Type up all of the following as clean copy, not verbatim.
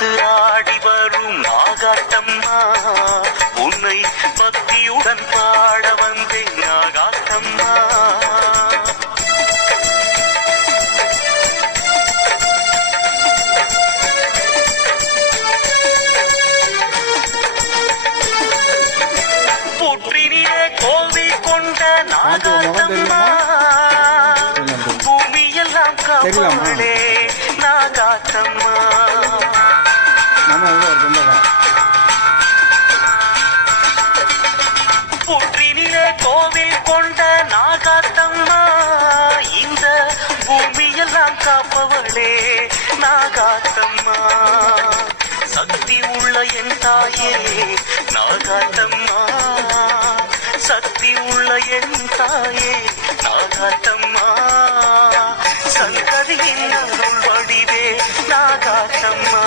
படமெடுத்து ஆடி வரும் நாகாத்தம்மா, உன்னை பக்தியுடன் பாட வந்தேன் நாகாத்தம்மா. புற்றினிலே கோவில் கொண்ட நாகாத்தம்மா, பூமியெல்லாம் காப்பவளே நாகாத்தம்மா. புற்றினிலே கோவில் கொண்ட நாகாத்தம்மா, இந்த பூமியெல்லாம் காப்பவளே நாகாத்தம்மா. சக்தி உள்ள என் தாயே நாகாத்தம்மா, சக்தி உள்ள என் தாயே நாகாத்தம்மா. சங்கரியின் அருள் வடிவே நாகாத்தம்மா,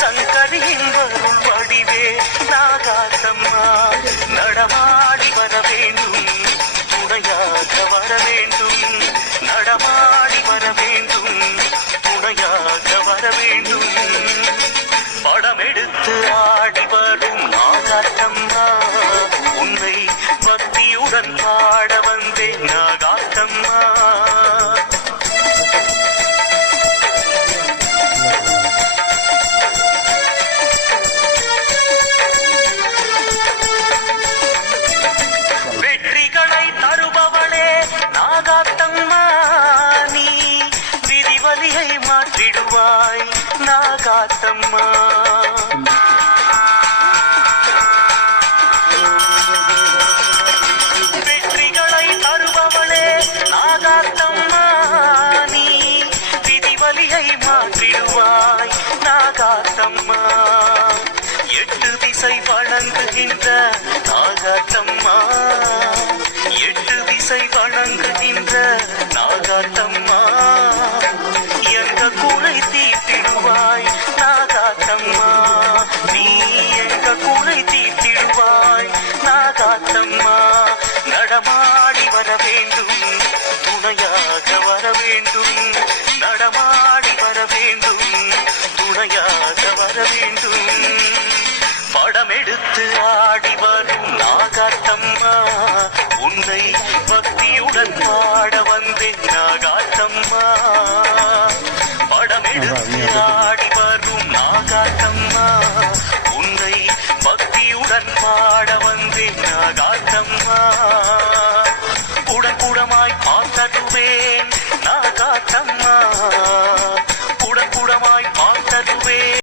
சங்கரியின் அருள் வடிவே நாகாத்தம்மா. நடமாடி வர வேண்டும், துணையாக வர வேண்டும், நடமாடி வர வேண்டும், துணையாக வர வேண்டும். படமெடுத்து ஆடி வரும் நாகாத்தம்மா, உன்னை பக்தியுடன் பாட வந்தேன் நாகாத்தம்மா. வெற்றிகளை தருபவளே நாகாத்தம்மா, நீ விதிவலியை மாற்றிடுவாய் நாகாத்தம்மா. வெற்றிகளை தருபவளே நாகாத்தம்மா, நீ விதிவலியை மாற்றிடுவாய் நாகாத்தம்மா. எட்டு திசை வணங்குகின்ற நாகாத்தம்மா, எட்டு திசை வணங்குகின்ற நாகாத்தம்மா. எங்க குறை தீர்த்திடுவாய் நாகாத்தம்மா, நீ எங்க குறை தீர்த்திடுவாய் நாகாத்தம்மா. நடமாடி வர வேண்டும், துணையாக வர வேண்டும், நடமாடி வர வேண்டும், துணையாக வர வேண்டும். படமெடுத்து ஆடி வரும் நாகாத்தம்மா, உன்னை பக்தியுடன் பாட வந்தேன் நாகாத்தம்மா. படமெடுத்து ஆடி வரும் நாகாத்தம்மா, உன்னை பக்தியுடன் பாட வந்தேன் நாகாத்தம்மா. குடகுடமாய் பார்த்தருவேன் நாகாத்தம்மா, குடகுடமாய் பார்த்தருவேன்.